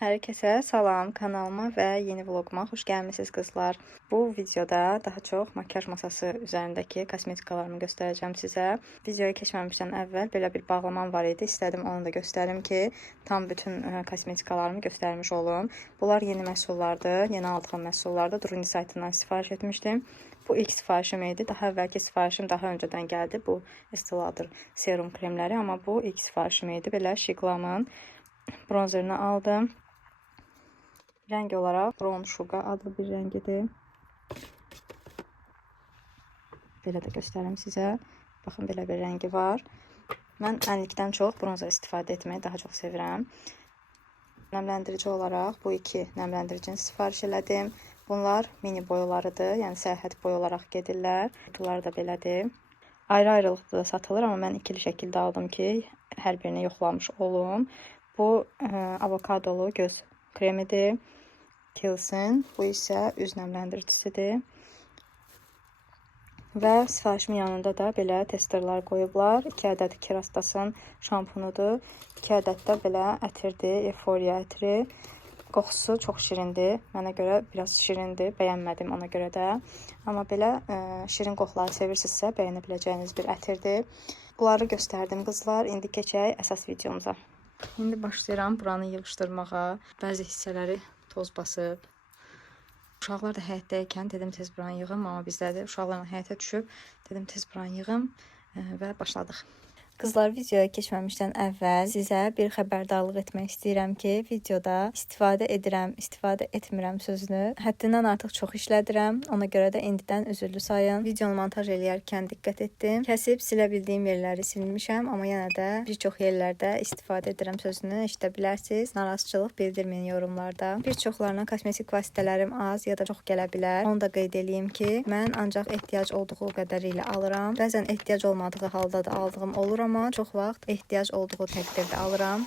Herkese salam, kanalıma və yeni vloguma xoş gəlmisiniz qızlar. Bu videoda daha çox makyaj masası üzərindəki kosmetikalarımı göstərəcəm sizə. Videoya keçməmişdən əvvəl belə bir bağlamam var idi. İstədim onu da göstərim ki, tam bütün kosmetikalarımı göstərmiş olum. Bunlar yeni məhsullardır, yeni aldığım məhsullardır. Duruni saytından sifariş etmişdim. Bu ilk sifarişim idi. Daha əvvəlki sifarişim daha öncədən gəldi. Bu Estee Lauder serum kremləri, amma bu ilk sifarişim idi. Belə Shiglam'ın bronzerini aldım. Renk olarak Brown Sugar adlı bir rengidir. Belə də göstərim sizə. Baxın, belə bir rengi var. Mən ənlikdən çox bronzer istifadə etməyi daha çox sevirəm. Nəmləndirici olaraq bu iki nəmləndiricini sifariş elədim. Bunlar mini boyalarıdır. Yəni səyahət boyu olaraq gedirlər. Bunlar da belədir. Ayrı-ayrılıqda da satılır, amma mən ikili şəkildə aldım ki, hər birini yoxlamış olum. Bu avokadolu göz kremidir. Kilsin. Bu isə üz nəmləndiricisidir. Və sifarişimin yanında da belə testerlər qoyublar. 2 ədəd Kerastas'ın şampunudur. 2 ədəd də belə ətirdir. Euphoria ətiri. Qoxusu çox şirindir. Mənə görə biraz şirindir. Bəyənmədim ona görə də. Amma belə şirin qoxuları sevirsinizsə bəyənə biləcəyiniz bir ətirdir. Bunları göstərdim qızlar. İndi keçək əsas videomuza. İndi başlayıram buranı yığışdırmağa. Bəzi hissələri toz basıb. Uşaqlar da həyətdəykən dedim tez buranı yığım, amma bizdə uşaqlarla həyətə düşüb dedim tez buranı yığım və başladıq. Qızlar, videoya keçməmişdən əvvəl sizə bir xəbərdarlıq etmək istəyirəm ki, videoda istifadə edirəm, istifadə etmirəm sözünü həddindən artıq çox işlədirəm. Ona görə də indidən üzürlü sayın. Videonu montaj eləyərkən diqqət etdim. Kəsib silə bildiyim yerləri silmişəm, amma yenə də bir çox yerlərdə istifadə edirəm sözünü eşidə bilərsiniz. Narazıçılıq bildirməyin yorumlarda. Bir çoxlarına kosmetik vasitələrim az ya da çox gələ bilər. Onu da qeyd edeyim ki, mən ancaq ehtiyac olduğu qədərilə alıram. Bəzən ehtiyac olmadığı halda da aldığım olur, amma çox vaxt ehtiyac olduğu təqdirdə alıram.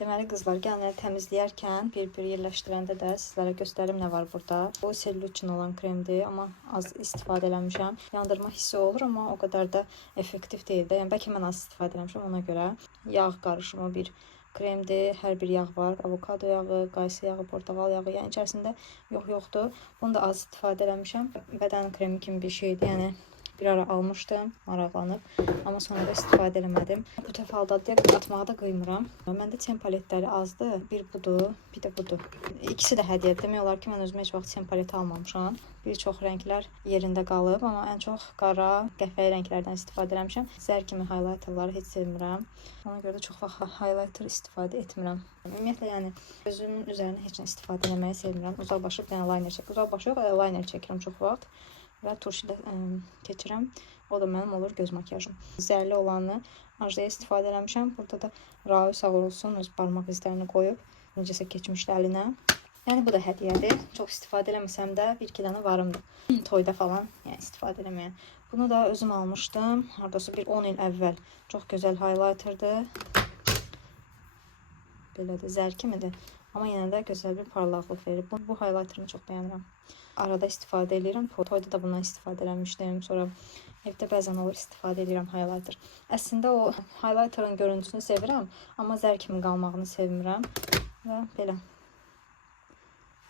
Deməli qızlar, gəlin təmizləyərkən bir-bir yerləşdirəndə də sizlərə göstərim nə var burada. Bu selül üçün olan kremdir, amma az istifadə eləmişəm. Yandırma hissi olur, amma o qədər də effektiv deyil də. Yəni bəlkə mən az istifadə eləmişəm, ona görə yağ qarışımı bir kremdir. Hər bir yağ var. Avokado yağı, qaysı yağı, portaqal yağı. Yəni içərisində yoxdur. Bunu da az istifadə eləmişəm. Bədən kremi kimi bir şeydir. Yəni bir ara almışdım, maraqlanıb. Amma sonra da istifadə eləmədim. Bu dəfə halda atmağı da qıymıram. Məndə çen paletləri azdır. Bir budur, bir də budur. İkisi də hədiyyədir. Demək olar ki, mən özümə heç vaxt çen paleti almamışam. Bir çox rənglər yerində qalıb, amma ən çox qara, qəhvəyi rənglərdən istifadə eləmişəm. Zər kimi highlighterları heç sevmirəm. Ona görə də çox vaxt highlighter istifadə etmirəm. Ümumiyyətlə, yəni gözümün üzərinə heç nə istifadə etməyi sevmirəm. Uzaqbaşı bir dənə liner çəkirəm. Uzaqbaşı yox, liner çəkirəm çox vaxt. Və turşu da keçirəm. O da mənim olur göz makyajım. Zərli olanı ajda istifadə eləmişəm. Burada da Raul sağ olsun öz barmaq izlərini qoyub necəsə keçmişdi əlinə. Yəni bu da hədiyyədir. Çox istifadə eləməsəm də bir-iki dənə varımdır. Toyda falan yəni istifadə eləməyən. Bunu da özüm almışdım. Hardasa bir 10 il əvvəl. Çox gözəl highlighterdır. Belədir, zər kimidir. Amma yenə də gözəl bir parlaqlıq verir. Bu highlighterını çox bəyənirəm. Arada istifadə edirəm. Toyda da bundan istifadə eləmişdim. Sonra evdə bəzən olur istifadə edirəm highlighter. Əslində o highlighterın görüntüsünü sevirəm, amma zər kimi qalmağını sevmirəm. Və belə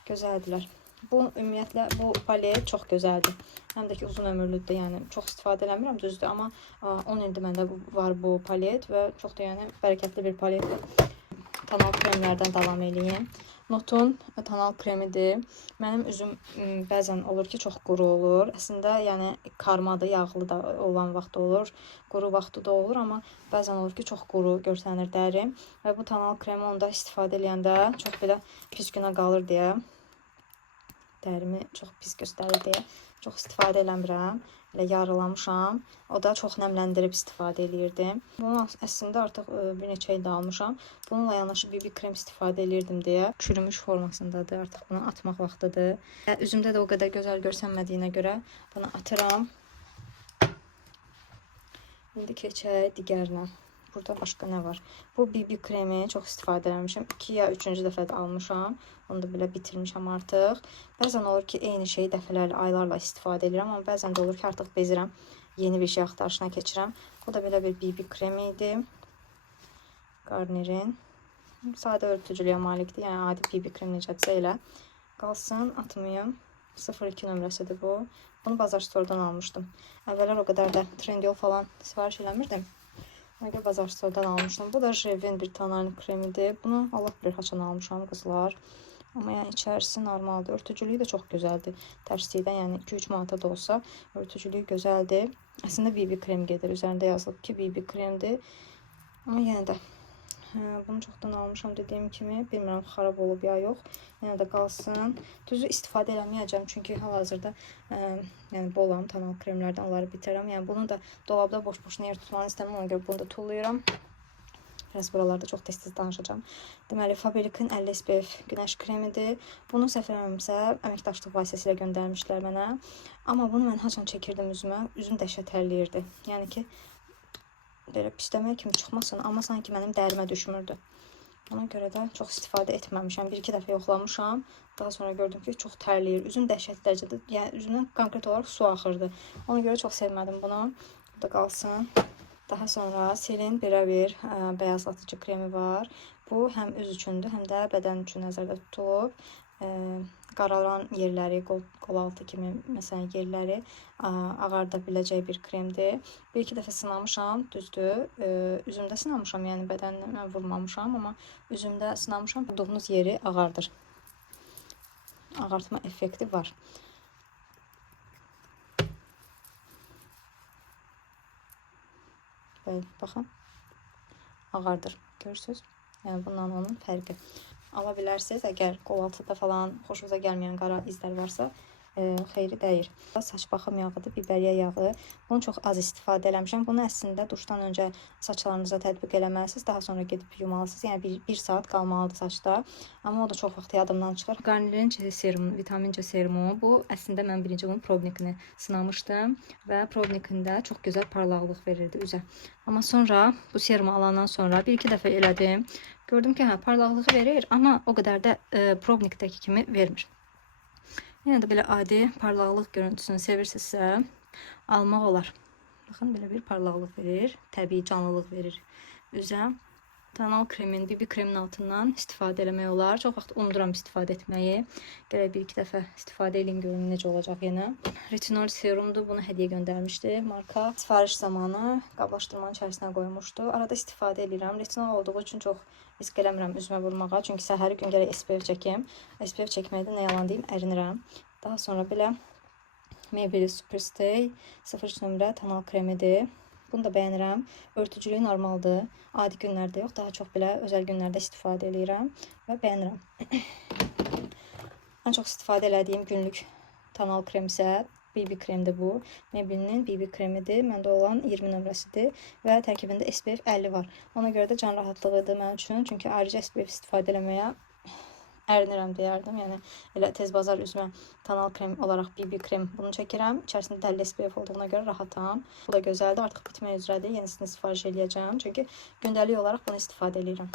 gözəldirlər. Bu ümumiyyətlə bu palet çox gözəldir. Həm də ki uzun ömürlüdür. Yəni çox istifadə eləmirəm, düzdür, amma 10 ildir məndə var bu palet və çox da yəni bərəkətli bir paletdir. Tonal kremlərdən davam edeyim. Notun tonal kremidir. Mənim üzüm bəzən olur ki, çox quru olur. Əslində, yəni karmadır, yağlı da olan vaxt olur, quru vaxtı da olur, amma bəzən olur ki, çox quru görsənir dəri. Və bu tonal kremi onda istifadə edəndə çox belə pis günə qalır deyə, dərimi çox pis göstərir deyə çox istifadə eləmirəm. Elə yarılamışam. O da çox nəmləndirib istifadə edirdim. Bunu əslində artıq bir neçə ildə almışam. Bununla yanaşı BB krem istifadə edirdim deyə çürümüş formasındadır. Artıq bunu atmaq vaxtıdır. Üzümdə də o qədər gözəl görsənmədiyinə görə bunu atıram. İndi keçək digərinə. Burada başqa nə var? Bu BB kremi çox istifadə eləmişəm. 2 ya 3-cü dəfə də almışam. Onu da belə bitirmişəm artıq. Bəzən olur ki, eyni şeyi dəfələrlə, aylarla istifadə edirəm. Amma bəzən də olur ki, artıq bezirəm. yeni bir şey axtarışına keçirəm. Bu da belə bir BB kremi idi. Garnierin. Sadə örtücülüyə malikdir. Yəni adi BB krem necədirsə elə qalsın, atmayım. 02 nömrəsidir bu. Bunu Bazar Store'dan almışdım. Əvvəllər o qədər də Trendyol falan sifariş eləmirdim. Ona görə Bazar Store'dan almışdım. Bu da Jevin bir tonal kremidir. Bunu Allah bilir haçan almışam qızlar. Amma yəni içərisi normaldır. Örtücülüyü də çox gözəldir. Tərslikdən, yəni 2-3 manata da olsa örtücülüyü gözəldir. Əslində BB krem gedir. Üzərində yazılıb ki, BB kremdir. Amma yenə də bunu çoxdan almışam dediyim kimi. Bilmirəm xarab olub ya yox. Yenə də qalsın. Düzü istifadə eləməyəcəm. Çünki hal-hazırda yəni bolam tonal kremlərdən onları bitirəm. Yəni bunu da dolabda boş-boşuna yer tutmanı istəmirəm. Ona görə bunu da tullayıram. Biraz buralarda çox tez-tez danışacağım. Deməli, Faberlic'in 50 SPF günəş kremidir. Bunu səhv eləmirəmsə əməkdaşlıq vasitəsilə göndərmişlər mənə. Amma bunu mən haçan çəkirdim üzümə. Üzüm dəhşət tərləyirdi. Yəni ki, belə pisləmək kimi çıxmasın, amma sanki mənim dərimə düşmürdü. Ona görə də çox istifadə etməmişəm. 1-2 dəfə yoxlamışam. Daha sonra gördüm ki, çox tərləyir. Üzüm dəhşətli dərəcədə, yəni üzümdən konkret olaraq su axırdı. Ona görə çox sevmədim bunu. Bu da qalsın. Daha sonra Selin belə bir bəyazlatıcı kremi var. Bu həm üz üçündür, həm də bədən üçün nəzərdə tutulub. Qaralan yerləri, qol altı kimi məsələn yerləri ağarda biləcək bir kremdir. 1-2 dəfə sınamışam, düzdür. Üzümdə sınamışam, yəni bədənimə vurmamışam, amma üzümdə sınamışam. Vurduğunuz yeri ağardır. Ağartma effekti var. Böyle baxın. Ağardır. Görürsünüz? Yəni bundan onun fərqi. Ala bilərsiniz, əgər qol altıda falan xoşunuza gəlməyən qara izlər varsa, xeyri dəyir. Saç baxım yağıdır, biberiya yağı. Bunu çox az istifadə eləmişəm. Bunu əslində duşdan öncə saçlarınıza tətbiq eləməlisiniz. Daha sonra gedib yumalısınız. Yəni 1 saat qalmalıdır saçda. Amma o da çox vaxt yadımdan çıxır. Garnierin C serumu, vitamin C serumu. Bu əslində mən birinci bunun Probnikini sınamışdım və Probnikində çox gözəl parlaqlıq verirdi üzə. Amma sonra bu serumu alandan sonra 1-2 dəfə elədim. Gördüm ki, hə, parlaqlığı verir, amma o qədər də Probnikdəki kimi vermir. Yenə də belə adi parlaqlıq görüntüsünü sevirsinizsə almaq olar. Baxın, belə bir parlaqlıq verir, təbii canlılıq verir üzə. Tonal kremin, BB kremin altından istifadə eləmək olar. Çox vaxt unuduram istifadə etməyi. Gələk 1-2 dəfə istifadə edin, görün necə olacaq yenə. Retinol serumdur, bunu hədiyyə göndərmişdi marka. Sifariş zamanı qablaşdırmanın içərisinə qoymuşdu. Arada istifadə edirəm. Retinol olduğu üçün çox risk eləmirəm üzümə vurmağa. Çünki səhəri gün gərək SPF çəkim. SPF çəkməkdə nə yalan deyim, ərinirəm. Daha sonra belə Maybelline Superstay 03 nömrə tonal kremidir. Bunu da bəyənirəm. Örtücülüyü normaldır. Adi günlərdə yox, daha çox belə özəl günlərdə istifadə edirəm və bəyənirəm. Ən çox istifadə elədiyim günlük tonal krem isə BB kremdir bu. Maybelline'in BB kremidir. Məndə olan 20 nömrəsidir və tərkibində SPF 50 var. Ona görə də can rahatlığıdır mənim üçün. Çünki ayrıca SPF istifadə eləməyə ərinirəm deyərdim. Yəni elə tez bazar üzümə tonal krem olaraq BB krem bunu çəkirəm. İçərisində 50 SPF olduğuna görə rahatam. Bu da gözəldir. Artıq bitmək üzrədir. Yenisini sifariş eləyəcəm. Çünki gündəlik olaraq bunu istifadə edirəm.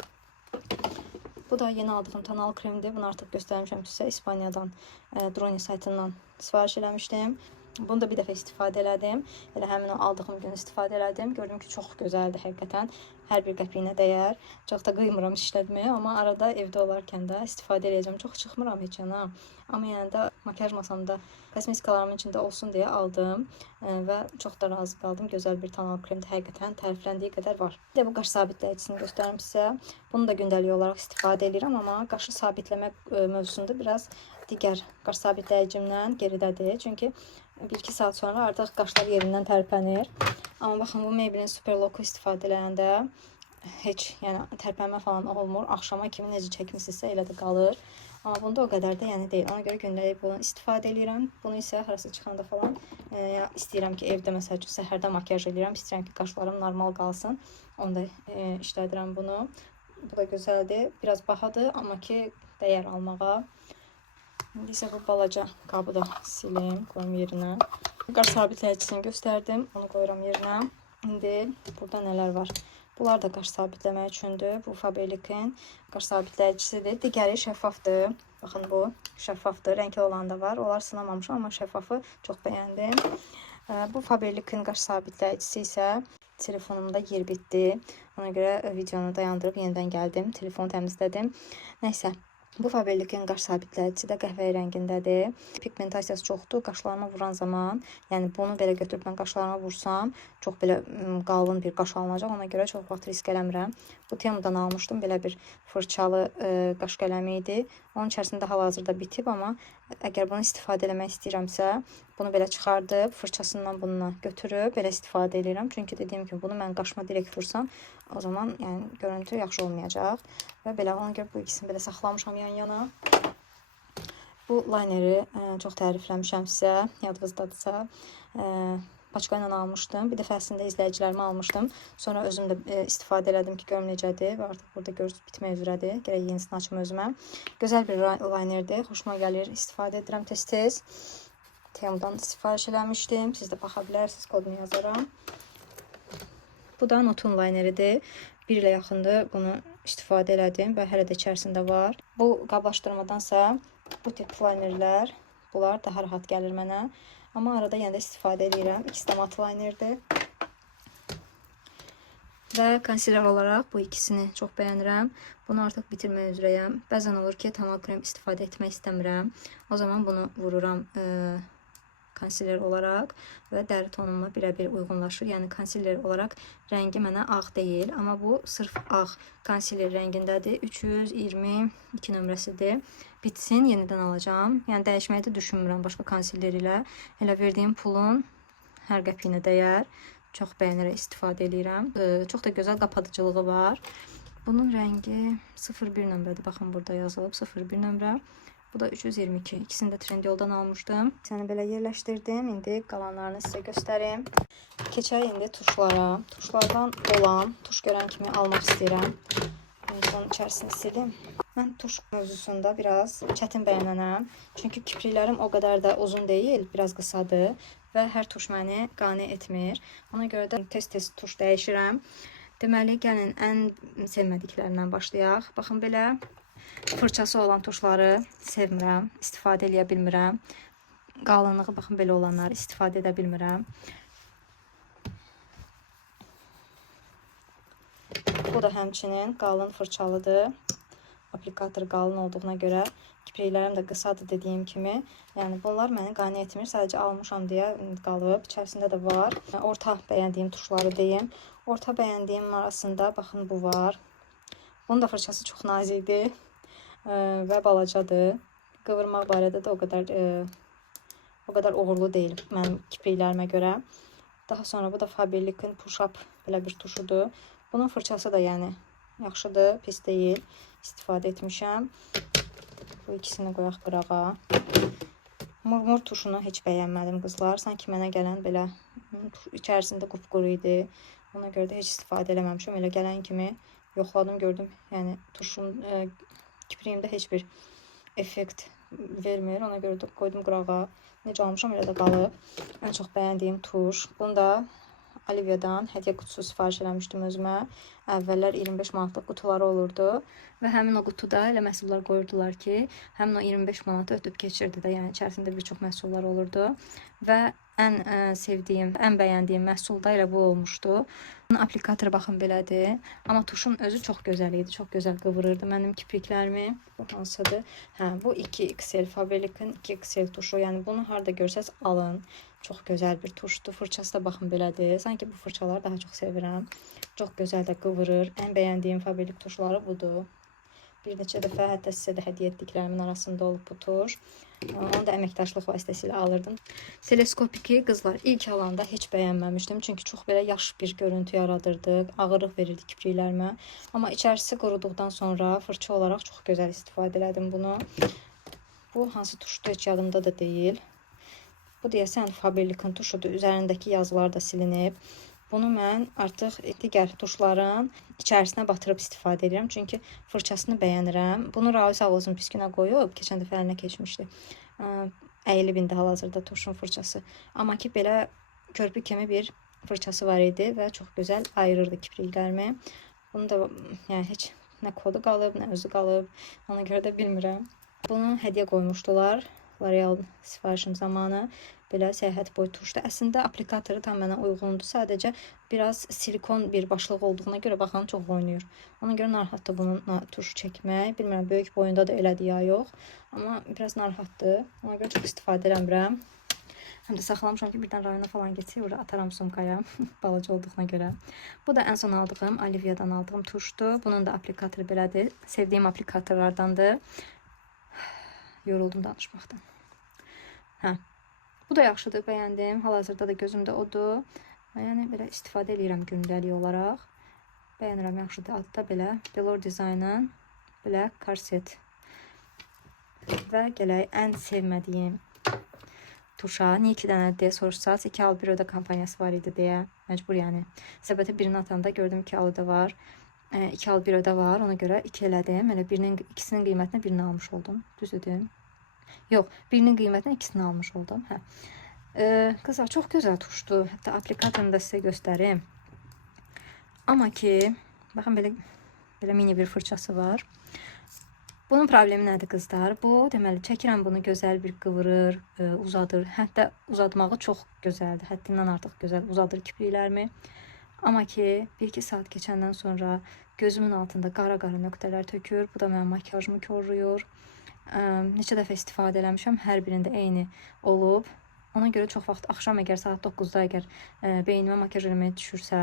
Bu da yeni aldığım tonal kremdir. Bunu artıq göstərmişəm sizə. İspaniyadan, Droni saytından sifariş eləmişdim. Bunu da bir dəfə istifadə elədim. Elə həmin o aldığım gün istifadə elədim. Gördüm ki, çox gözəldir həqiqətən. Hər bir qəpiyinə dəyər. Çox da qıymıram işlətməyə, amma arada evdə olarkən də istifadə edəcəm. Çox çıxmıram heç yana. Amma yəni də makyaj masamda kosmetikalarımın içində olsun deyə aldım və çox da razı qaldım. Gözəl bir tonal kremdir. Həqiqətən tərifləndiyi qədər var. Bir də bu qaş sabitləyicisini göstərim sizə. Bunu da gündəlik olaraq istifadə edirəm, amma qaşı sabitləmə mövzusunda biraz digər qaş sabitləyicimdən geridədir. Çünki 1-2 saat sonra artıq qaşlar yerindən tərpənir. Amma baxın, bu Maybelline Super Lock istifadə edəndə heç yəni tərpənmə falan olmur. Axşama kimi necə çəkmisinizsə elə də qalır. Amma bunda o qədər də yəni deyil. Ona görə gündəlik bunu istifadə edirəm. Bunu isə harasa çıxanda falan istəyirəm ki, evdə məsəl üçün səhərdə makyaj edirəm. İstəyirəm ki, qaşlarım normal qalsın. Onda işlədirəm bunu. Bu da gözəldir. Biraz bahadır, amma ki dəyər almağa. İndi isə bu balaca qabı da silim, qoyum yerinə. Qaş sabitləyicisini göstərdim, onu qoyuram yerinə. İndi burada nələr var? Bunlar da qaş sabitləmək üçündür. Bu Faberlic'in qaş sabitləyicisidir. Digəri şəffafdır. Baxın, bu şəffafdır. Rəngli olan da var. Onlar sınamamışam, amma şəffafı çox bəyəndim. Bu Faberlic-in qaş sabitləyicisi isə telefonumda yer bitdi. Ona görə videonu dayandırıb yenidən gəldim. Telefonu təmizlədim. Nəysə, bu Faberlic-in qaş sabitləyicisi də qəhvəyi rəngindədir. Pigmentasiyası çoxdur. Qaşlarıma vuran zaman, yəni bunu belə götürüb mən qaşlarıma vursam, çox belə qalın bir qaş alınacaq. Ona görə çox vaxt risk eləmirəm. Bu Temudan almışdım. Belə bir fırçalı qaş qələmi idi. Onun içərisində hal-hazırda bitib, amma əgər bunu istifadə eləmək istəyirəmsə, bunu belə çıxardıb, fırçasından bununla götürüb belə istifadə edirəm. Çünki dediyim kimi bunu mən qaşıma direkt vursam, o zaman yəni görüntü yaxşı olmayacaq. Və belə ona görə bu ikisini belə saxlamışam yan-yana. Bu lineri çox tərifləmişəm sizə, yadınızdadırsa. Paçka ilə almışdım. Bir dəfəsində izləyicilərimə almışdım. Sonra özüm də istifadə elədim ki, görüm necədir və artıq burada görürsünüz bitmək üzrədir. Gərək yenisini açım özümə. Gözəl bir linerdir. Xoşuma gəlir. İstifadə edirəm tez-tez. Temudan sifariş eləmişdim. Siz də baxa bilərsiniz. Kodunu yazaram. Bu da Notun lineridir. Bir ilə yaxındır bunu istifadə elədim və hələ də içərisində var. Bu qablaşdırmadansa bu tip linerlər, bunlar daha rahat gəlir mənə. Amma arada yenə də istifadə edirəm. İkisi də mat linerdir. Və konsiler olaraq bu ikisini çox bəyənirəm. Bunu artıq bitirmək üzrəyəm. Bəzən olur ki, tamal krem istifadə etmək istəmirəm. O zaman bunu vururam konsiler olaraq və dəri tonumla birə-bir uyğunlaşır. Yəni konsiler olaraq rəngi mənə ağ deyil, amma bu sırf ağ konsiler rəngindədir. 322 nömrəsidir. Bitsin, yenidən alacağam. Yəni dəyişməyi də düşünmürəm başqa konsiler ilə. Elə verdiyim pulun hər qəpiyinə dəyər. Çox bəyənərək istifadə edirəm. Çox da gözəl qapadıcılığı var. Bunun rəngi 01 nömrədir. Baxın, burada yazılıb 01 nömrə. Bu da 322. İkisini də Trendyoldan almışdım. Səni belə yerləşdirdim. İndi qalanlarını sizə göstərim. Keçək indi tuşlara. Tuşlardan olan, tuş görən kimi almaq istəyirəm. Onun içərisini silim. Mən tuş mövzusunda biraz çətin bəyənənəm. Çünki kipriklərim o qədər də uzun deyil, biraz qısadır və hər tuş məni qane etmir. Ona görə də tez-tez tuş dəyişirəm. Deməli, gəlin ən sevmədiklərindən başlayaq. Baxın, belə fırçası olan tuşları sevmirəm, istifadə edə bilmirəm. Qalınlığı, baxın, belə olanları istifadə edə bilmirəm. Bu da həmçinin qalın fırçalıdır. Aplikator qalın olduğuna görə kipriklərim də qısadır dediyim kimi. Yəni bunlar məni qane etmir. Sadəcə almışam deyə qalıb. İçərisində də var. Orta bəyəndiyim tuşları deyim. Orta bəyəndiyim arasında baxın bu var. Bunun da fırçası çox nazikdir və balacadır. Qıvırmaq barədə də o qədər uğurlu deyil mənim kipriklərimə görə. Daha sonra bu da Faberlic-in Push Up belə bir tuşudur. Bunun fırçası da yəni yaxşıdır, pis deyil. İstifadə etmişəm. Bu ikisini qoyaq qırağa. Murmur tuşunu heç bəyənmədim qızlar. Sanki mənə gələn belə içərisində qupquru idi. Ona görə də heç istifadə eləməmişəm. Elə gələn kimi yoxladım, gördüm. Yəni tuşun kipriyimdə heç bir effekt vermir. Ona görə də qoydum qırağa. Necə almışam elə də qalıb. Ən çox bəyəndiyim tuş. Bunu da Olivia'dan hədiyyə qutusu sifariş eləmişdim özümə. Əvvəllər 25 manatlıq qutuları olurdu və həmin o qutuda elə məhsullar qoyurdular ki, həmin o 25 manatı ötüb keçirdi də, yəni içərisində bir çox məhsullar olurdu və ən sevdiyim, ən bəyəndiyim məhsul da elə bu olmuşdu. Bunun aplikatoru baxın belədir, amma tuşun özü çox gözəl idi, çox gözəl qıvırırdı mənim kipriklərimi. Bu hansıdır? Hə, bu 2XL, Faberlic-in 2XL tuşu, yəni bunu harda görsəz alın. Çox gözəl bir tuşdur. Fırçası da baxın belədir. Sanki bu fırçaları daha çox sevirəm. Çox gözəl də qıvırır. Ən bəyəndiyim Faberlic tuşları budur. Bir neçə dəfə hətta sizə də hədiyyə etdiklərimin arasında olub bu tuş. Onu da əməkdaşlıq vasitəsilə alırdım. Teleskopiki qızlar ilk alanda heç bəyənməmişdim. Çünki çox belə yaş bir görüntü yaradırdı. Ağırlıq verirdi kipriklərimə. Amma içərisi quruduqdan sonra fırça olaraq çox gözəl istifadə elədim bunu. Bu hansı tuşdur heç yadımda da deyil. Bu deyəsən Faberlic-in tuşudur. Üzərindəki yazılar da silinib. Bunu mən artıq digər tuşların içərisinə batırıb istifadə edirəm. Çünki fırçasını bəyənirəm. Bunu Raul Savozun püskünə qoyub, keçən dəfə əlinə keçmişdi. Əyilib indi hal-hazırda tuşun fırçası. Amma ki, belə körpü kimi bir fırçası var idi və çox gözəl ayırırdı kipriklərimi. Bunu da yəni heç nə kodu qalıb, nə özü qalıb. Ona görə də bilmirəm. Bunu hədiyyə qoymuşdular. L'Oreal sifarişim zamanı belə səyahət boyu turşdu. Əslində aplikatoru tam mənə uyğundur. Sadəcə biraz silikon bir başlıq olduğuna görə baxan çox oynayır. Ona görə narahatdır bununla turş çəkmək. Bilmirəm böyük boyunda da elədir ya yox. Amma biraz narahatdır. Ona görə çox istifadə eləmirəm. Həm də saxlamışam ki, birdən rayona falan getsək, ora ataram sumkaya, balaca olduğuna görə. Bu da ən son aldığım, Olivia'dan aldığım turşdur. Bunun da aplikatoru belədir. Sevdiyim aplikatorlardandır. Yoruldum danışmaqdan. Hə. Bu da yaxşıdır, bəyəndim. Hal-hazırda da gözümdə odur. Yəni, belə istifadə edirəm gündəlik olaraq. Bəyənirəm, yaxşıdır. Adda belə Belor Design'ın belə korset. Və gələk ən sevmədiyim turşa. Niyə 2 dənə deyə soruşsaz, 2 al 1 ödə kampaniyası var idi deyə. Məcbur yəni. Səbətə birini atanda gördüm 2 alıda var. 2 al 1 ödə var. Ona görə 2 elədim. Elə ikisinin qiymətinə birini almış oldum. Düzdür? Yox, birinin qiymətinə ikisini almış oldum. Hə. Qızlar, çox gözəl turşdu. Hətta aplikatorunu da sizə göstərim. Amma ki, baxın belə mini bir fırçası var. Bunun problemi nədir qızlar? Bu, deməli, çəkirəm bunu gözəl bir qıvırır, uzadır. Hətta uzatmağı çox gözəldir. Həddindən artıq gözəl uzadır kipriklərimi. Amma ki, 1-2 saat keçəndən sonra gözümün altında qara-qara nöqtələr tökür. Bu da mənim makyajımı korruyur. Neçə dəfə istifadə eləmişəm. Hər birində eyni olub. Ona görə çox vaxt axşam əgər saat 9-da əgər beynimə makyaj eləməyə düşürsə,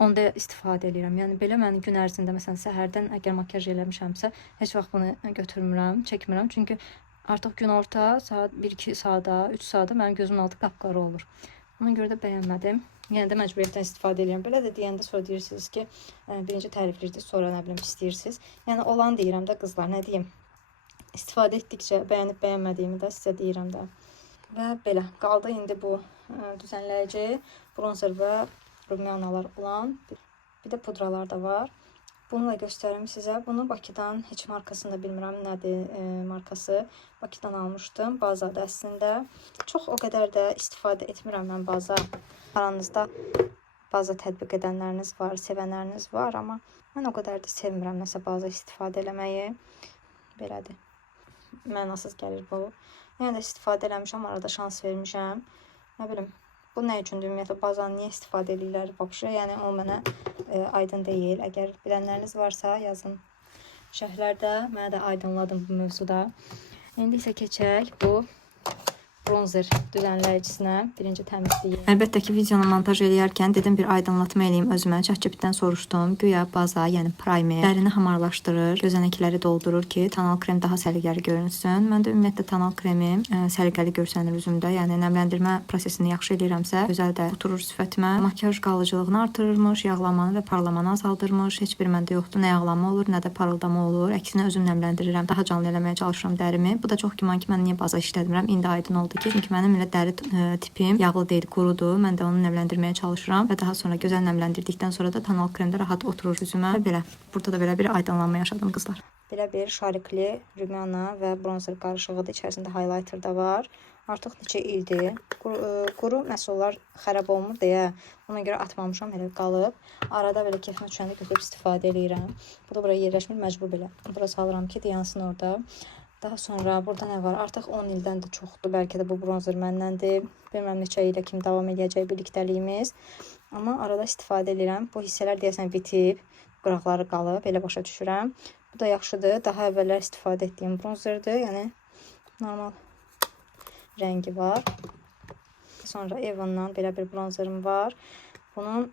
onda istifadə edirəm. Yəni belə mən gün ərzində məsələn səhərdən əgər makyaj eləmişəmsə, heç vaxt bunu götürmürəm, çəkmirəm. Çünki artıq günorta saat 1-2 saata, 3 saata mənim gözümün altı qapqara olur. Ona görə də bəyənmədim. Yəni də məcburiyyətdən istifadə edirəm. Belə də deyəndə sonra deyirsiniz ki, birinci tərifləyirsiniz, sonra nə bilim istəyirsiniz. Yəni olan deyirəm də qızlar, nə deyim? İstifadə etdikcə bəyənib bəyənmədiyimi də sizə deyirəm də. Və belə qaldı indi bu düzənləyici, bronzer və rumyanalar olan bir də pudralar da var. Bunu da göstərim sizə. Bunu Bakıdan, heç markasını da bilmirəm nədir markası. Bakıdan almışdım. Bazada əslində. Çox o qədər də istifadə etmirəm mən baza. Aranızda baza tətbiq edənləriniz var, sevənləriniz var. Amma mən o qədər də sevmirəm nəsə baza istifadə eləməyi. Belədir. Mənasız gəlir bu. Yəni də istifadə eləmişəm, arada şans vermişəm. Nə bilim. Bu nə üçün ümumiyyətlə bazanı niyə istifadə edirlər vəbşə? Yəni o mənə aydın deyil. Əgər bilənləriniz varsa yazın şərhlərdə. Mənə də aydınladım bu mövzuda. İndi isə keçək bu bronzer düzənləyicinə, birinci təmizliyim. Əlbəttə ki, videonu montaj edərkən dedim bir aydınlatma eləyim özümə. ChatGPT-dən soruşdum. Güya baza, yəni primer dərini hamarlaşdırır, gözənəkləri doldurur ki, tonal krem daha səliqəli görünsün. Mən də ümumiyyətlə tonal kremim səliqəli görsənir üzümdə. Yəni nəmləndirmə prosesini yaxşı eləyirəmsə, gözəl də oturur sifətimə. Makyaj qalıcılığını artırırmış, yağlamanı və parlamanı azaldırmış. Heç bir məndə yoxdur. Nə yağlama olur, nə də parıldama olur. Əksinə özüm nəmləndirirəm. Daha canlı eləməyə çalışıram dərimi. Bu da çox güman ki, mən niyə baza işlətmirəm. İndi aydın oldu. Çünki mənim elə dəri tipim yağlı deyil, qurudur. Mən də onu nəmləndirməyə çalışıram və daha sonra gözəl nəmləndirdikdən sonra da tonal kremdə rahat oturur üzümə. Və belə, burada da belə bir aydınlanma yaşadım qızlar. Belə bir şarikli rümyana və bronzer qarışığıdır. İçərisində highlighter da var. Artıq neçə ildir. Quru məhsullar xarab olmur deyə ona görə atmamışam, elə qalıb. Arada belə keyfimə düşəndə götürüb istifadə edirəm. Bu da buraya yerləşmir, məcbur belə. Bura salıram ki, dayansın orada. Daha sonra burada nə var? Artıq 10 ildən də çoxdur. Bəlkə də bu bronzer məndəndir. Bilmirəm neçə ilə kimi davam edəcək birliktəliyimiz. Amma arada istifadə edirəm. Bu hissələr deyəsən bitib, qıraqları qalıb. Belə başa düşürəm. Bu da yaxşıdır. Daha əvvəllər istifadə etdiyim bronzerdir. Yəni normal rəngi var. Sonra Avon'dan belə bir bronzerim var. Bunun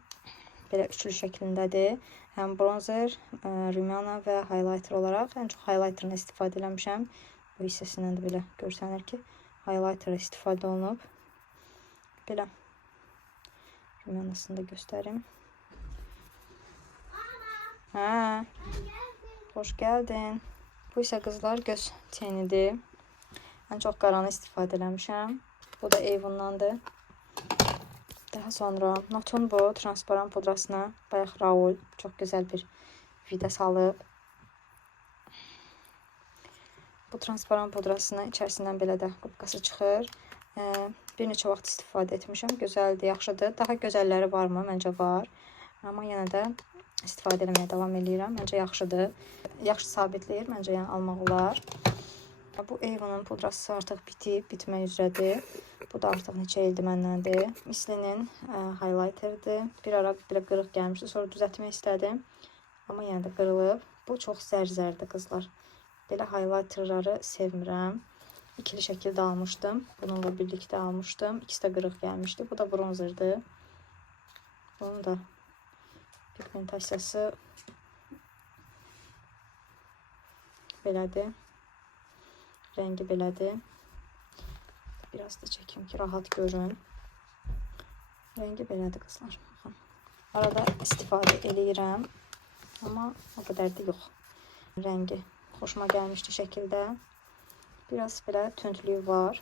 belə üçlü şəklindədir. Həm bronzer, rümyana və highlighter olaraq. Ən çox highlighterını istifadə eləmişəm. Bu hissəsindən də belə görsənir ki, highlighter istifadə olunub. Belə rümyanasını da göstərim. Hə, xoş gəldin. Bu isə qızlar göz tenidir. Ən çox qaranı istifadə eləmişəm. Bu da Avon'dandır. Daha sonra Notun bu transparan pudrasına bayaq Raul çox gözəl bir vida salıb. Bu transparan pudrasının içərisindən belə də qubqası çıxır. Bir neçə vaxt istifadə etmişəm. Gözəldir, yaxşıdır. Daha gözəlləri varmı? Məncə var. Amma yenə də istifadə etməyə davam edirəm. Məncə yaxşıdır. Yaxşı sabitləyir. Məncə yəni almaq olar. Bu Avon'un pudrası artıq bitmək üzrədir. Bu da artıq neçə ildir məndəndir. Mislinin highlighterdir. Bir ara belə qırıq gəlmişdi, sonra düzəltmək istədim. Amma yenə də qırılıb. Bu çox zərzərdir qızlar. Belə highlighterları sevmirəm. İkili şəkildə almışdım. Bununla birlikdə almışdım. İkisi də qırıq gəlmişdi. Bu da bronzerdir. Bunun da pigmentasiyası belədir. Rəngi belədir. Biraz da çəkim ki, rahat görün. Rəngi belədir qızlar. Baxın. Arada istifadə eləyirəm. Amma o qədər də yox. Rəngi xoşuma gəlmişdi şəkildə. Biraz belə tündlüyü var.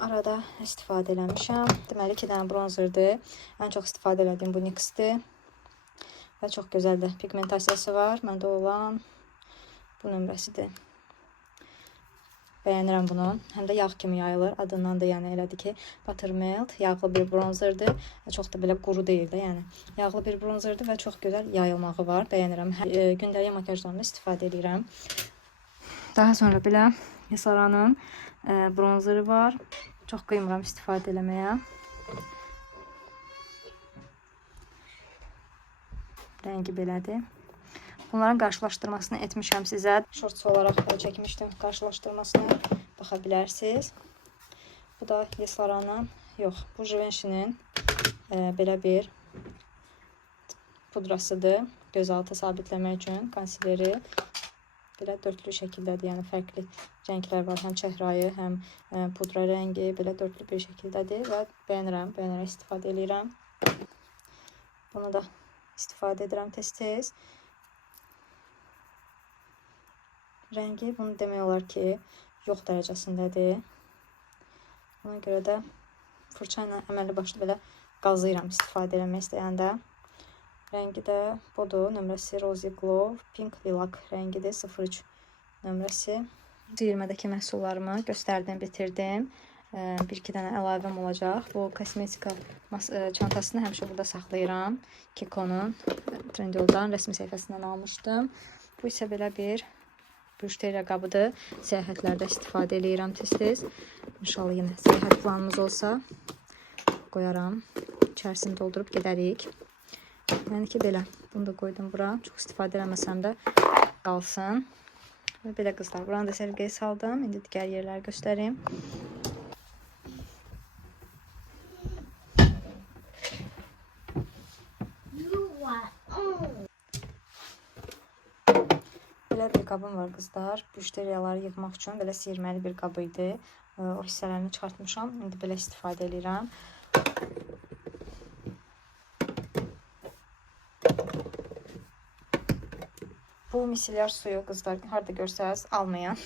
Arada istifadə eləmişəm. Deməli 2 dənə bronzerdir. Ən çox istifadə elədiyim bu NYX'dir. Və çox gözəldir. Pigmentasiyası var. Məndə olan bu nömrəsidir. Bəyənirəm bunu. Həm də yağ kimi yayılır. Adından da yəni elədir ki, Buttermelt yağlı bir bronzerdir. Çox da belə quru deyil də, yəni. Yağlı bir bronzerdir və çox gözəl yayılmağı var. Bəyənirəm. Gündəlik makyajlarımda istifadə edirəm. Daha sonra belə Yesara'nın bronzeri var. Çox qıymıram istifadə eləməyə. Rəngi belədir. Bunların qarşılaşdırmasını etmişəm sizə. Shorts olaraq da çəkmişdim qarşılaşdırmasını. Baxa bilərsiniz. Bu da Yesara'nın, yox, bu Givenchy'nin belə bir pudrasıdır. Gözaltı sabitləmək üçün konsileri. Belə dörtlü şəkildədir, yəni fərqli rənglər var. Həm çəhrayı, həm pudra rəngi, belə dörtlü bir şəkildədir və bəyənirəm, istifadə edirəm. Bunu da istifadə edirəm tez-tez. Rəngi bunu demək olar ki, yox dərəcəsindədir. Ona görə də fırça ilə əməlli başlı belə qazıyıram istifadə eləmək istəyəndə. Rəngi də budur. Nömrəsi Rosy Glow Pink Lilac rəngidir. 03 nömrəsi. 20-dəki məhsullarımı göstərdim, bitirdim. Bir-iki dənə əlavəm olacaq. Bu kosmetika çantasını həmişə burada saxlayıram. Kiko'nun Trendyoldan rəsmi səhifəsindən almışdım. Bu isə belə bir büşteriya qabıdır. Səyahətlərdə istifadə edirəm tez-tez. İnşallah yenə səyahət planımız olsa qoyaram. İçərisini doldurub gedərik. Yəni ki, belə. Bunu da qoydum bura. Çox istifadə eləməsəm də qalsın. Və belə qızlar. Buranı da sərgiyə saldım. İndi digər yerləri göstəreyim. Belə bir qabım var qızlar. Büşteriyaları yığmaq üçün belə siyirməli bir qabı idi. O hissələrini çıxartmışam. İndi belə istifadə edirəm. Bu misillər suyu qızlar harda görsəz almayan.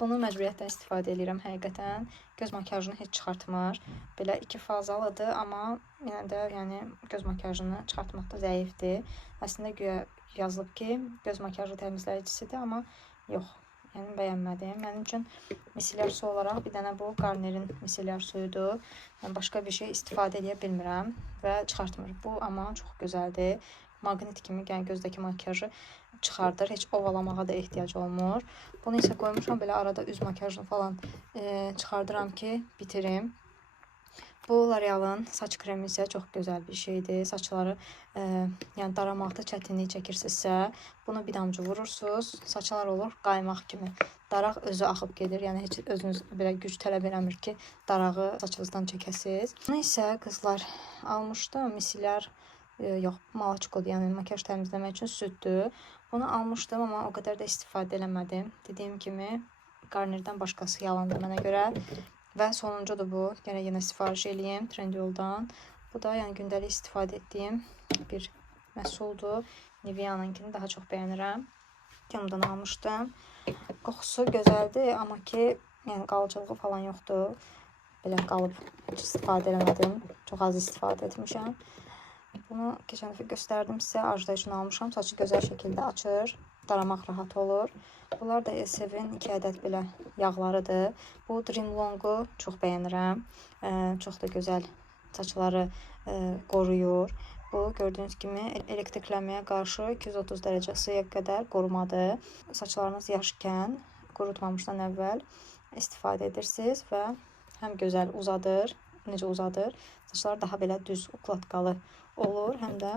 Bunu məcburiyyətdən istifadə edirəm həqiqətən. Göz makyajını heç çıxartmır. Belə 2 fazalıdır, amma yenə də yəni göz makyajını çıxartmaqda zəifdir. Əslində güya yazılıb ki, göz makyajı təmizləyicisidir, amma yox. Yəni bəyənmədim. Mənim üçün misillər su olaraq bir dənə bu Garnier'in misillər suyudur. Yəni başqa bir şey istifadə edə bilmirəm və çıxartmır. Bu amma çox gözəldir. Maqnit kimi yəni gözdəki makyajı çıxardır. Heç ovalamağa da ehtiyac olmur. Bunu isə qoymuşam belə arada üz makyajını falan çıxardıram ki, bitirim. Bu L'Oreal'ın saç kremi isə çox gözəl bir şeydir. Saçları yəni daramaqda çətinlik çəkirsinizsə, bunu bir damcı vurursunuz. Saçlar olur qaymaq kimi. Daraq özü axıb gedir. Yəni heç özünüz belə güc tələb eləmir ki, darağı saçınızdan çəkəsiniz. Bunu isə qızlar almışdım. Misillər yox, malaçkodur. Yəni makyaj təmizləmək üçün süddür. Bunu almışdım, amma o qədər də istifadə eləmədim. Dediyim kimi Garnier'dən başqası yalandır mənə görə. Və sonuncudur bu. Yenə sifariş eləyim Trendyoldan. Bu da yəni gündəlik istifadə etdiyim bir məhsuldur. Nivea'nınkini daha çox bəyənirəm. Yanımdan almışdım. Qoxusu gözəldir, amma ki yəni qalıcılığı falan yoxdur. Belə qalıb heç istifadə eləmədim. Çox az istifadə etmişəm. Bunu keçən dəfə göstərdim sizə. Ajda üçün almışam. Saçı gözəl şəkildə açır. Daramaq rahat olur. Bunlar da Elsevin 2 ədəd belə yağlarıdır. Bu Dream Long'u çox bəyənirəm. Çox da gözəl saçları qoruyur. Bu gördüyünüz kimi elektriklənməyə qarşı 230 dərəcə ısıya qədər qorumadır. Saçlarınız yaşkən, qurutmamışdan əvvəl istifadə edirsiniz və həm gözəl uzadır, necə uzadır, saçlar daha belə düz, ukladkalı olur, həm də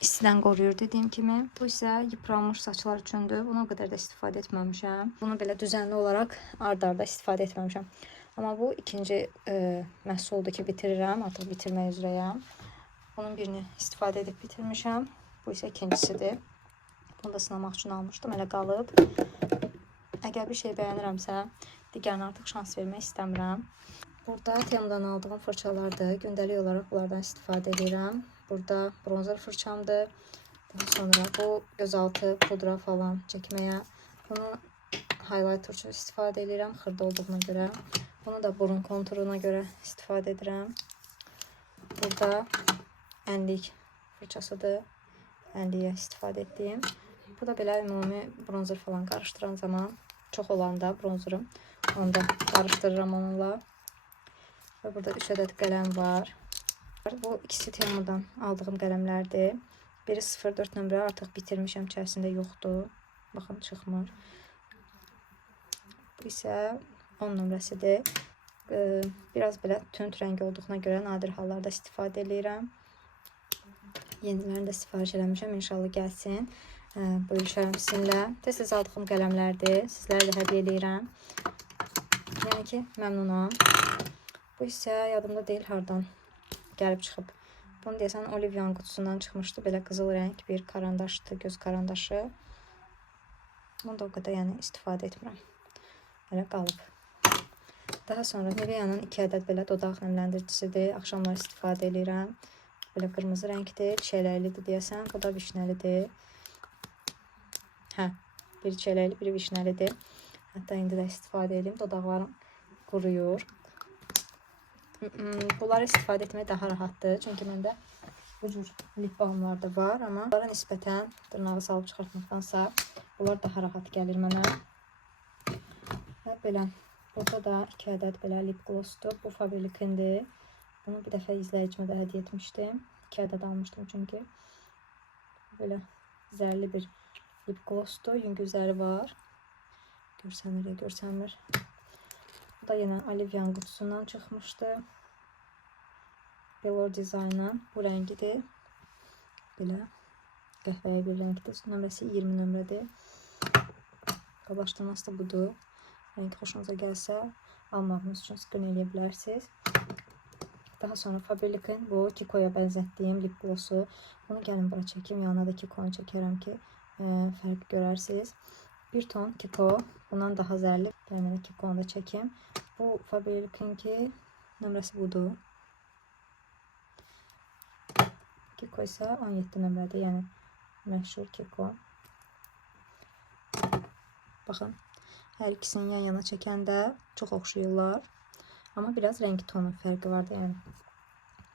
istidən qoruyur dediyim kimi. Bu isə yıpranmış saçlar üçündür. Buna o qədər də istifadə etməmişəm. Bunu belə düzənli olaraq ard-arda istifadə etməmişəm. Amma bu ikinci məhsuldur ki, bitirirəm. Artıq bitirmək üzrəyəm. Bunun birini istifadə edib bitirmişəm. Bu isə ikincisidir. Bunu da sınamaq üçün almışdım. Elə qalıb. Əgər bir şey bəyənirəmsə, digərinə artıq şans vermək istəmirəm. Burada Temu'dan aldığım fırçalardır. Gündəlik olaraq bunlardan istifadə edirəm. Burada bronzer fırçamdır. Daha sonra bu gözaltı pudra falan çəkməyə. Bunu highlighter üçün istifadə edirəm, xırda olduğuna görə. Bunu da burun konturuna görə istifadə edirəm. Burada ənlik fırçasıdır. Ənliyə istifadə etdiyim. Bu da belə ümumi bronzer falan qarışdıran zaman çox olanda bronzerim. Onu da qarışdırıram onunla. Və burada 3 ədəd qələm var. Bu ikisi Temu'dan aldığım qələmlərdir. Biri 04 nömrə, artıq bitirmişəm, içərisində yoxdur. Baxın, çıxmır. Bu isə 10 nömrəsidir. Biraz belə tünd rəng olduğuna görə nadir hallarda istifadə edirəm. Yenilərini də sifariş eləmişəm, inşallah gəlsin. Bölüşərəm sizinlə. Tez-tez aldığım qələmlərdir. Sizlərə də hədiyyə edirəm. Yəni ki, məmnunam. Bu isə yadımda deyil hardan gəlib çıxıb. Bunu deyəsən Olivia'nın qutusundan çıxmışdı. Belə qızıl rəng bir karandaşdır, göz karandaşı. Bunu da o qədər yəni istifadə etmirəm. Belə qalıb. Daha sonra Nivea'nın 2 ədəd belə dodaq nemləndiricisidir. Axşamlar istifadə edirəm. Belə qırmızı rəngdir, çiyələklidir deyəsən. Bu da vişnəlidir. Biri çiyələkli, biri vişnəlidir. Hətta indi də istifadə edim. Dodaqlarım quruyur. Bunları istifadə etmək daha rahatdır. Çünki məndə bu cür lip balmlar da var. Amma bunlara nisbətən dırnağı salıb çıxartmaqdansa bunlar daha rahat gəlir mənə. Və belə. Burada da 2 ədəd belə lip glossdur. Bu Faberlic'indir. Bunu bir dəfə izləyicimə də hədiyyə etmişdim. 2 ədəd almışdım çünki. Belə zərli bir lip glossdur. Yüngül zəri var. Görsənmir. Bu da yenə Olivia'nın qutusundan çıxmışdı. Velour dizaynın bu rəngidir. Belə qəhvəyi bir rəngdir. Nömrəsi 20 nömrədir. Qablaşdırması da budur. Rəng xoşunuza gəlsə almağınız üçün skrin eləyə bilərsiniz. Daha sonra Faberlic'in bu Kiko'ya bənzətdiyim lip glossu. Bunu gəlin bura çəkim. Yanına da Kiko'nu çəkərəm ki fərq görərsiniz. Bir ton Kiko. Bundan daha zərli. Yəni Kiko'nu da çəkim. Bu Faberlic'in ki nömrəsi budur. Kiko isə 17 nömrədir. Yəni məşhur Kiko. Baxın. Hər ikisini yan yana çəkəndə çox oxşayırlar. Amma biraz rəng tonu fərqi vardı. Yəni.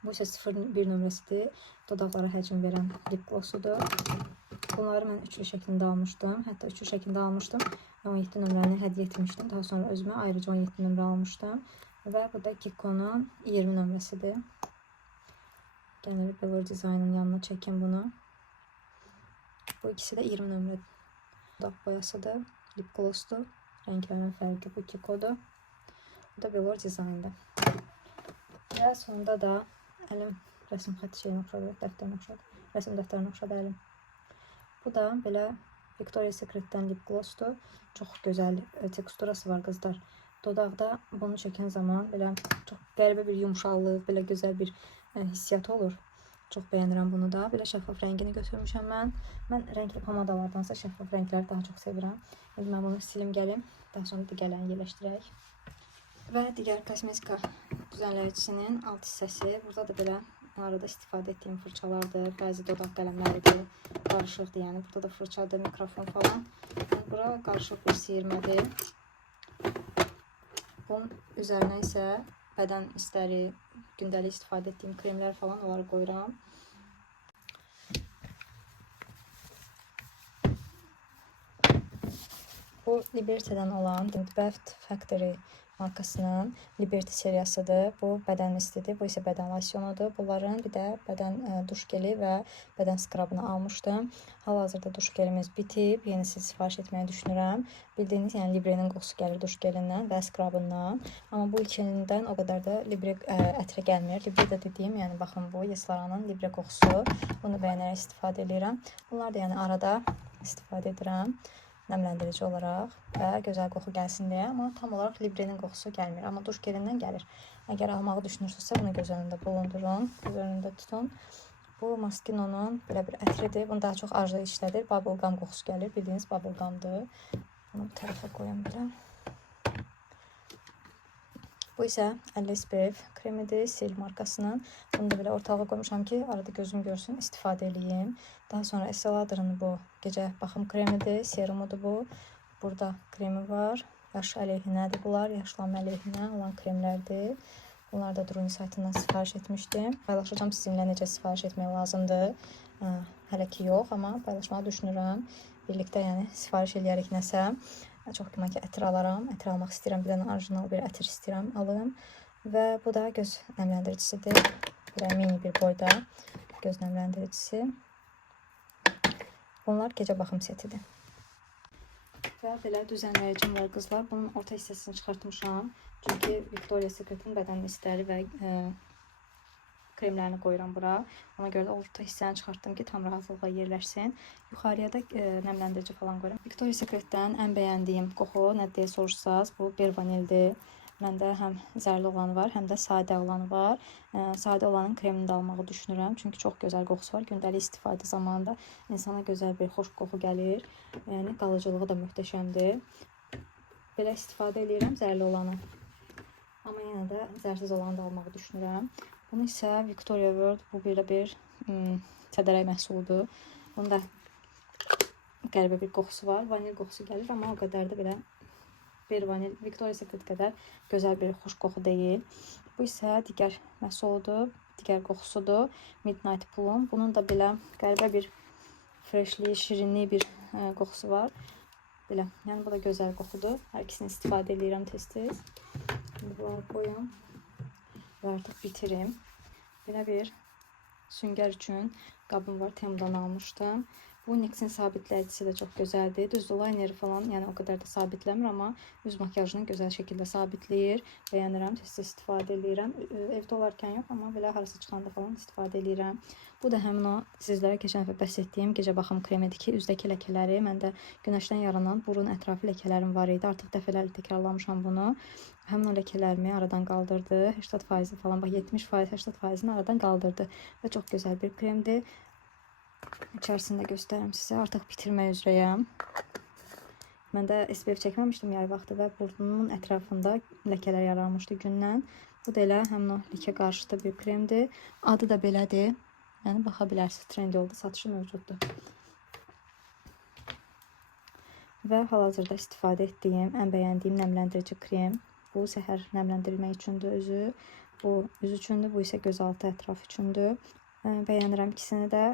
Bu isə 01 nömrəsidir. Dodaqlara həcm verən lip glossudur. Bunları mən üçlü şəklində almışdım. Hətta üçlü şəklində almışdım. 17 nömrəni hədiyyə etmişdim. Daha sonra özümə ayrıca 17 nömrə almışdım. Və bu da Kiko'nun 20 nömrəsidir. Genel Velour dizaynın yanına çəkin bunu. Bu ikisi də 20 nömrə dodaq boyasıdır. Lip glossdur. Rənglərin fərqi bu Kiko'dur. Bu da Velour dizayndır. Və sonunda da əlim rəsm xətti şeyini oxşadı, dəftərini oxşadı. Rəsm dəftərini oxşadı əlim. Bu da belə Victoria's Secret'dən lip glossdur. Çox gözəl teksturası var qızlar. Dodaqda bunu çəkən zaman belə çox qəribə bir yumşaqlıq, belə gözəl bir hissiyat olur. Çox bəyənirəm bunu da. Belə şəffaf rəngini götürmüşəm mən. Mən rəngli pomadalardansa şəffaf rəngləri daha çox sevirəm. İndi mən bunu silim gəlim. Daha sonra digərlərini yerləşdirək. Və digər kosmetika düzənləyicisinin alt hissəsi. Burada da belə arada istifadə etdiyim fırçalardır. Bəzi dodaq qələmləridir. Qarışıqdır, yəni burada da fırçadır, mikrofon falan. Bura qarışıq bir siyirmədir. Bunun üzərinə isə bədən istəri, gündəlik istifadə etdiyim kremlər falan onları qoyuram. Bu Liberty'dən olan Bath Factory markasının Liberty seriyasıdır. Bu bədən mistidir, bu isə bədən losyonudur. Bunların bir də bədən duş geli və bədən skrabını almışdım. Hal-hazırda duş gelimiz bitib, yenisi sifariş etməyi düşünürəm. Bildiyiniz, yəni Libre'nin qoxusu gəlir duş gelindən və skrabından. Amma bu ikisindən o qədər də Libre ətri gəlmir. Libre də dediyim, yəni baxın bu Yeslaranın Libre qoxusu. Bunu bəyənərək istifadə edirəm. Bunlar da yəni arada istifadə edirəm. Nəmləndirici olaraq və gözəl qoxu gəlsin deyə, amma tam olaraq Libre'nin qoxusu gəlmir, amma duş gelindən gəlir. Əgər almağı düşünürsünüzsə, bunu göz önündə bulundurun, göz önündə tutun. Bu Moschino'nun belə bir ətridir. Bunu daha çox arzu işlədir. Bubblegum qoxusu gəlir, bildiyiniz bubblegumdur. Bunu bu tərəfə qoyun belə. Bu isə 50 SPF kremidir, Sil markasının. Bunu da belə ortalığa qoymuşam ki, arada gözüm görsün, istifadə edeyim. Daha sonra Estee Lauder'ın bu gecə baxım kremidir, serumudur bu. Burada kremi var. Yaş əleyhinədir bunlar, yaşlanma əleyhinə olan kremlərdir. Bunlar da Druni saytından sifariş etmişdim. Paylaşacağım sizinlə necə sifariş etmək lazımdır. Hələ ki yox, amma paylaşmağı düşünürəm. Birlikdə yəni sifariş eləyərək nəsə. Çox güman ki, ətir alaram. Ətir almaq istəyirəm. Bir dənə orijinal bir ətir istəyirəm alım. Və bu da göz nəmləndiricisidir. Belə mini bir boyda göz nəmləndiricisi. Bunlar gecə baxım setidir. Və belə düzənləyicim var qızlar. Bunun orta hissəsini çıxartmışam. Çünki Victoria's Secret'in bədən mistləri və kremlərini qoyuram bura. Ona görə də orta hissəni çıxartdım ki, tam rahatlıqla yerləşsin. Yuxarıya da nəmləndirici falan qoyuram. Victoria's Secret'dən ən bəyəndiyim qoxu nə deyə soruşsaz, bu bir vanildir. Məndə həm zərli olanı var, həm də sadə olanı var. Sadə olanın kremini də almağı düşünürəm. Çünki çox gözəl qoxusu var. Gündəlik istifadə zamanında insana gözəl bir xoş qoxu gəlir. Yəni qalıcılığı da möhtəşəmdir. Belə istifadə edirəm zərli olanı. Amma yenə də zərsiz olanı da almağı düşünürəm. Bunu isə Victoria World, bu belə bir çədərək məhsuludur. Bunda qəribə bir qoxusu var. Vanil qoxusu gəlir, amma o qədər də belə bir vanil Victoria's Secret qədər gözəl bir xoş qoxu deyil. Bu isə digər məhsuludur, digər qoxusudur. Midnight Plum. Bunun da belə qəribə bir freshli, şirinli bir qoxusu var. Belə, yəni bu da gözəl qoxudur. Hər ikisini istifadə edirəm tez-tez. Bunları qoyum. Və artıq bitirim. Belə bir süngər üçün qabım var. Temudan almışdım. Bu NYX'in sabitləyicisi də çox gözəldir. Düzdür, lineri falan yəni o qədər də sabitləmir, amma üz makyajını gözəl şəkildə sabitləyir. Bəyənirəm, tez-tez istifadə edirəm. Evdə olarkən yox, amma belə harasa çıxanda falan istifadə edirəm. Bu da həmin o sizlərə keçən dəfə bəhs etdiyim gecə baxım kremidir ki, üzdəki ləkələri, məndə günəşdən yaranan burun ətrafı ləkələrim var idi. Artıq dəfələrlə təkrarlamışam bunu. Həmin o ləkələrimi aradan qaldırdı. 80% falan, bax 70%, 80%-ni aradan qaldırdı və çox gözəl bir kremdir. İçərisində göstərim sizə. Artıq bitirmək üzrəyəm. Mən də SPF çəkməmişdim yay vaxtı və burnumun ətrafında ləkələr yaranmışdı gündən. Bu da elə həmin o ləkə qarşıtı bir kremdir. Adı da belədir. Yəni baxa bilərsiniz, trend oldu, satışı mövcuddur. Və hal-hazırda istifadə etdiyim, ən bəyəndiyim nəmləndirici krem. Bu səhər nəmləndirilmək üçündür özü. Bu üz üçündür, bu isə gözaltı ətraf üçündür. Bəyənirəm ikisini də.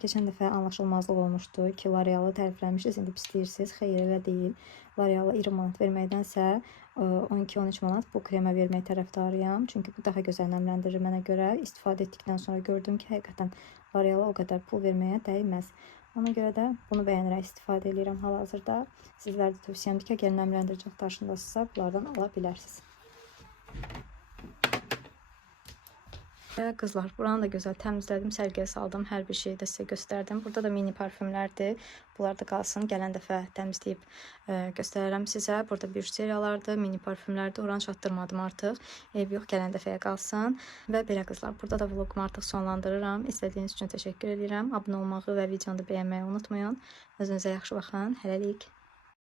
Keçən dəfə anlaşılmazlıq olmuşdu ki, L'Oreal'ı tərifləmişiz, indi pis deyirsiniz. Xeyr, elə deyil. L'Oreal'a 20 manat verməkdənsə 12-13 manat bu kremə vermək tərəfdarıyam. Çünki bu daha gözəl nəmləndirir mənə görə. İstifadə etdikdən sonra gördüm ki, həqiqətən L'Oreal'a o qədər pul verməyə dəyməz. Ona görə də bunu bəyənərək istifadə edirəm hal-hazırda. Sizlər də tövsiyəmdir ki, əgər nəmləndirici axtarışındasınızsa, bunlardan ala bilərsiniz. Və qızlar, buranı da gözəl təmizlədim, sərgiyə saldım, hər bir şeyi də sizə göstərdim. Burada da mini parfümlərdir. Bunlar da qalsın, gələn dəfə təmizləyib göstərərəm sizə. Burada bir seriyalardır, mini parfümlərdir. Oranı çatdırmadım artıq. Eyb yox, gələn dəfəyə qalsın. Və belə qızlar, burada da vlogumu artıq sonlandırıram. İzlədiyiniz üçün təşəkkür edirəm. Abunə olmağı və videonu da bəyənməyi unutmayın. Özünüzə yaxşı baxın. Hələlik.